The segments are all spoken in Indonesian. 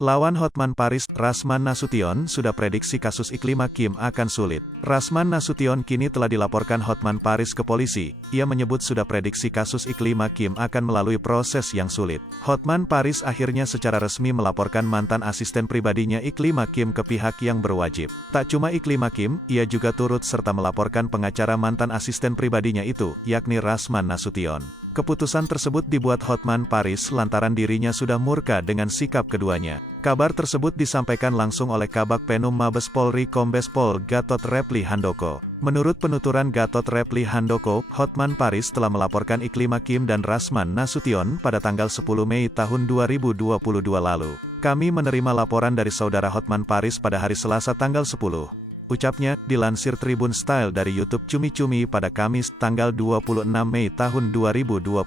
Lawan Hotman Paris, Rasman Nasution sudah prediksi kasus Iklima Kim akan sulit. Rasman Nasution kini telah dilaporkan Hotman Paris ke polisi. Ia menyebut sudah prediksi kasus Iklima Kim akan melalui proses yang sulit. Hotman Paris akhirnya secara resmi melaporkan mantan asisten pribadinya Iklima Kim ke pihak yang berwajib. Tak cuma Iklima Kim, ia juga turut serta melaporkan pengacara mantan asisten pribadinya itu, yakni Rasman Nasution. Keputusan tersebut dibuat Hotman Paris lantaran dirinya sudah murka dengan sikap keduanya. Kabar tersebut disampaikan langsung oleh Kabag Penum Mabes Polri Kombes Pol Gatot Reply Handoko. Menurut penuturan Gatot Reply Handoko, Hotman Paris telah melaporkan Iklima Kim dan Rasman Nasution pada tanggal 10 Mei tahun 2022 lalu. Kami menerima laporan dari saudara Hotman Paris pada hari Selasa tanggal 10. Ucapnya, dilansir Tribun Style dari YouTube Cumi-Cumi pada Kamis, tanggal 26 Mei tahun 2022.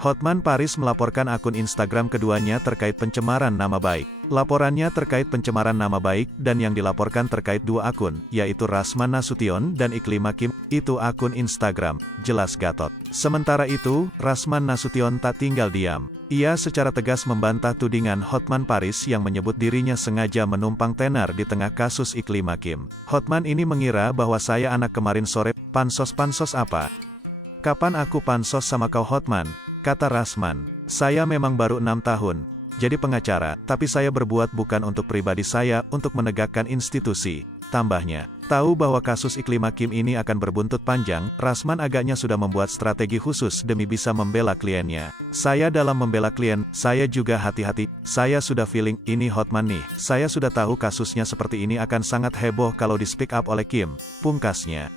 Hotman Paris melaporkan akun Instagram keduanya terkait pencemaran nama baik. Laporannya terkait pencemaran nama baik, dan yang dilaporkan terkait dua akun, yaitu Rasman Nasution dan Iklima Kim, itu akun Instagram, jelas Gatot. Sementara itu, Rasman Nasution tak tinggal diam. Ia secara tegas membantah tudingan Hotman Paris yang menyebut dirinya sengaja menumpang tenar di tengah kasus Iklima Kim. Hotman ini mengira bahwa saya anak kemarin sore, pansos apa? Kapan aku pansos sama kau Hotman? Kata Rasman. Saya memang baru 6 tahun. Jadi pengacara, tapi saya berbuat bukan untuk pribadi saya, untuk menegakkan institusi. Tambahnya, tahu bahwa kasus Iklima Kim ini akan berbuntut panjang, Rasman agaknya sudah membuat strategi khusus demi bisa membela kliennya. Saya dalam membela klien, saya juga hati-hati, saya sudah feeling, ini Hotman nih. Saya sudah tahu kasusnya seperti ini akan sangat heboh kalau di speak up oleh Kim, pungkasnya.